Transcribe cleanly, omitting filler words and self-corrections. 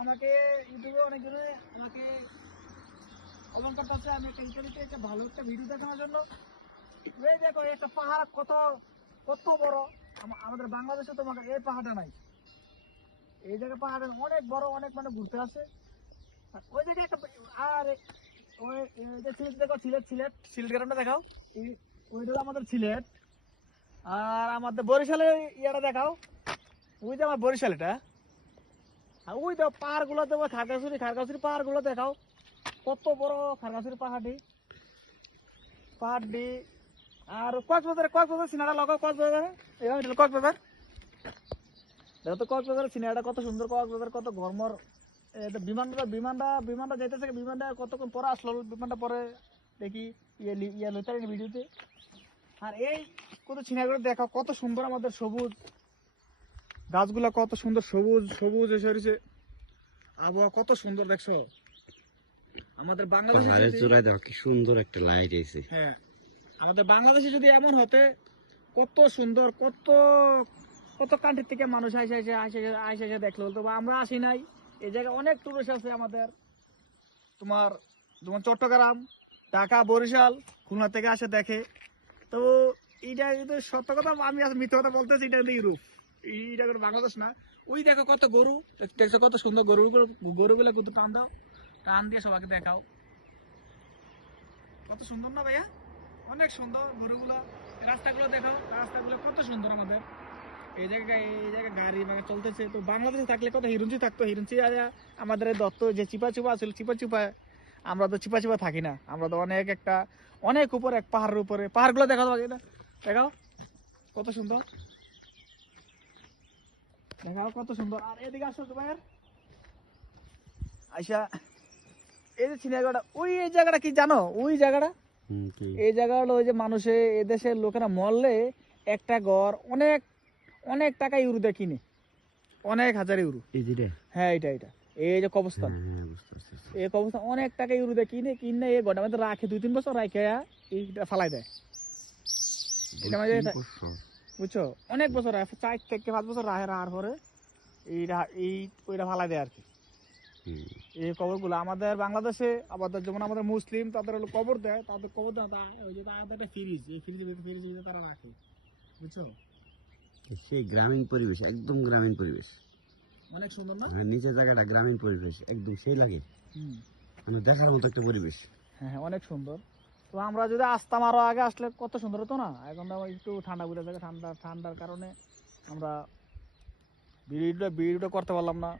আমাকে ইউটিউবে অনেকজনে আমাকে কমেন্ট করতেছে আমি একটা ইন্টারনেটে একটা ভালো একটা ভিডিও দেখানোর জন্য। এই দেখো একটা পাহাড় কত কত বড়, আমাদের বাংলাদেশে তোমাকে এই পাহাড়টা নাই। এই জায়গায় পাহাড়টা অনেক বড়, অনেক মানে ঘুরতে আসে। আর ওই জায়গায় একটা আর ওই এই যে সিলেট দেখো, সিলেট সিলেট সিলেট গ্রামটা দেখাও। ওইটা হলো আমাদের সিলেট। আর আমাদের বরিশালের ইয়াটা দেখাও, ওই যে আমার বরিশাল এটা। আর ওই দেখো পাহাড় গুলো দেবো, খারগাছড়ি খারগাছড়ি পাহাড় গুলো দেখাও কত বড় খারগাছড়ি পাহাড়টি পাহাড়টি। আর কক্সবাজার কক্সবাজার সিনারা লাগাও, কক্সবাজার কক্সবাজার দেখো তো কক্সবাজার সিনারাটা কত সুন্দর, কক্সবাজার কত ঘরমর। বিমানটা বিমানটা বিমানটা যাইতেছে, বিমানটা কতক্ষণ পরে আসলো, বিমানটা পরে দেখি ইয়ে লইতে ভিডিওতে। আর এই কত সিনারিগুলো দেখো কত সুন্দর, আমাদের সবুজ গাছগুলা কত সুন্দর সবুজ সবুজ এসে রয়েছে, আবহাওয়া কত সুন্দর দেখছো। আমাদের বাংলাদেশে কি সুন্দর একটা লাইট আছে। হ্যাঁ, আমাদের বাংলাদেশে যদি এমন হতে কত সুন্দর, কত কত কান্ট্রি থেকে মানুষ আইসে দেখলো, তবে আমরা আসি নাই। এই জায়গায় অনেক টুরিস্ট আছে আমাদের, তোমার যেমন চট্টগ্রাম, ঢাকা, বরিশাল, খুলনা থেকে আসে দেখে। তো এইটা কিন্তু সত্য কথা, আমি মিথ্যা কথা বলতেছি, এটা কিন্তু ইউরোপ, এইটা কিন্তু বাংলাদেশ না। ওই দেখো কত গরু দেখছো, কত সুন্দর গরুগুলো কত টান দাও, টান দিয়ে সবাইকে দেখাও, কত সুন্দর না ভাইয়া, অনেক সুন্দর গরুগুলো। রাস্তাগুলো দেখো, রাস্তাগুলো কত সুন্দর আমাদের। এই জায়গায় গাড়ি মানে চলতেছে। তো বাংলাদেশে থাকলে কত হিরুঞ্চি থাকতো, হিরুঞ্চি আর আমাদের এই দত্ত যে চিপা চিপা আছিল, চিপা চিপা, আমরা তো চিপা চিপা থাকি না, আমরা তো অনেক একটা অনেক উপরে, এক পাহাড়ের উপরে। পাহাড়গুলো দেখাও না, দেখাও কত সুন্দর, দেখাও কত সুন্দর। আর এদিকে আসো ভাইয়ার আইসা, এই যে সিনেমাটা, ওই এই জায়গাটা কি জানো, ওই জায়গাটা, এই জায়গা হলো ওই যে মানুষে এদেশের লোকেরা মরলে একটা ঘর অনেক অনেক টাকা ইউরোতে কিনে, অনেক হাজার ইউরো। হ্যাঁ এটা এটা এই যে কবরস্থান, এই কবরস্থান অনেক টাকা ইউরোতে কিনে কিনে এই ঘরটা মধ্যে রাখে, 2-3 বছর রাখে এইটা ফালাই দেয়। এটা মানে বুঝছো, অনেক বছর 4 থেকে 5 বছর রাখে, রাখার পরে এইটা ওইটা ফালাই দেয় আর কি। এই কবরগুলো আমাদের বাংলাদেশে, আমাদের যেমন আমাদের মুসলিম তাদের হলো কবর দেয়, তাদের কবর দেয় ওই যে তাদের একটা ফ্রিজ, এই ফ্রিজে তারা রাখে, বুঝছো। সেই গ্রামীণ পরিবেশ, একদম গ্রামীণ পরিবেশ, অনেক সুন্দর না, নিচের জায়গাটা গ্রামীণ পরিবেশ একদম সেই লাগে, মানে দেখার মতো একটা পরিবেশ। হ্যাঁ হ্যাঁ অনেক সুন্দর। তো আমরা যদি আসতাম আরো আগে, আসলে কত সুন্দর হতো না। এখন তো একটু ঠান্ডা বুঝে থাকে, ঠান্ডার কারণে আমরা ভিডিওটা করতে পারলাম না।